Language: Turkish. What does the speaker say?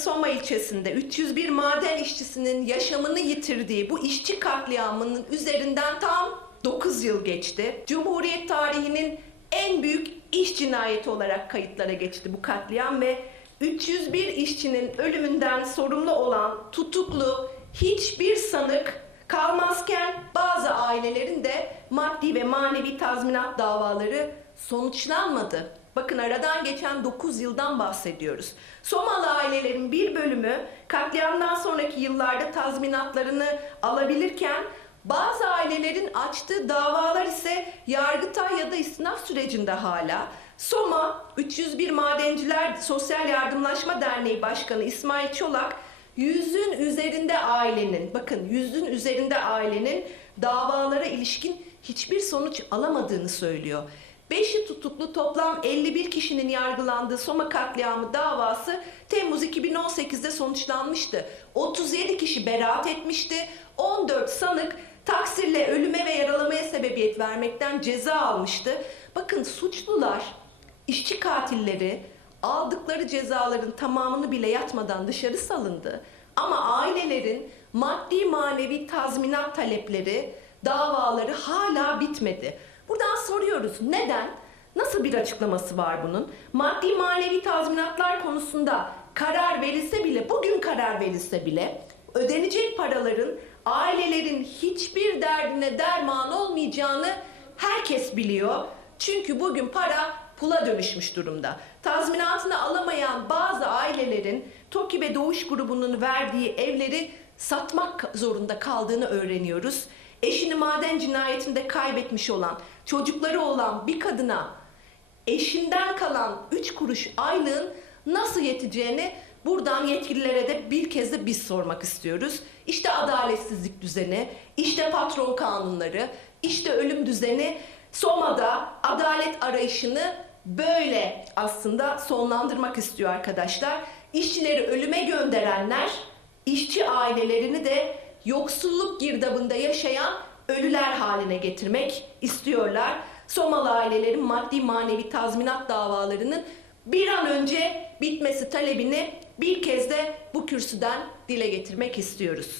Soma ilçesinde 301 maden işçisinin yaşamını yitirdiği bu işçi katliamının üzerinden tam 9 yıl geçti. Cumhuriyet tarihinin en büyük iş cinayeti olarak kayıtlara geçti bu katliam ve 301 işçinin ölümünden sorumlu olan tutuklu hiçbir sanık kalmazken bazı ailelerin de maddi ve manevi tazminat davaları sonuçlanmadı. Bakın aradan geçen 9 yıldan bahsediyoruz. Somalı ailelerin bir bölümü katliamdan sonraki yıllarda tazminatlarını alabilirken bazı ailelerin açtığı davalar ise Yargıtay ya da istinaf sürecinde hala. Soma 301 Madenciler Sosyal Yardımlaşma Derneği Başkanı İsmail Çolak yüzün üzerinde ailenin bakın yüzün üzerinde ailenin davalara ilişkin hiçbir sonuç alamadığını söylüyor. Beşi tutuklu toplam 51 kişinin yargılandığı Soma katliamı davası Temmuz 2018'de sonuçlanmıştı. 37 kişi beraat etmişti. 14 sanık taksirle ölüme ve yaralamaya sebebiyet vermekten ceza almıştı. Bakın suçlular, işçi katilleri aldıkları cezaların tamamını bile yatmadan dışarı salındı. Ama ailelerin maddi manevi tazminat talepleri, davaları hala bitmedi. Buradan soruyoruz neden? Nasıl bir açıklaması var bunun? Maddi manevi tazminatlar konusunda karar verilse bile, bugün karar verilse bile ödenecek paraların ailelerin hiçbir derdine derman olmayacağını herkes biliyor. Çünkü bugün para pula dönüşmüş durumda. Tazminatını alamayan bazı ailelerin TOKİ ve Doğuş grubunun verdiği evleri satmak zorunda kaldığını öğreniyoruz. Eşini maden cinayetinde kaybetmiş olan, çocukları olan bir kadına eşinden kalan 3 kuruş aylığın nasıl yeteceğini buradan yetkililere de bir kez de biz sormak istiyoruz. İşte adaletsizlik düzeni, işte patron kanunları, işte ölüm düzeni Soma'da adalet arayışını böyle aslında sonlandırmak istiyor arkadaşlar. İşçileri ölüme gönderenler, işçi ailelerini de yoksulluk girdabında yaşayan ölüler haline getirmek istiyorlar. Somalı ailelerin maddi manevi tazminat davalarının bir an önce bitmesi talebini bir kez de bu kürsüden dile getirmek istiyoruz.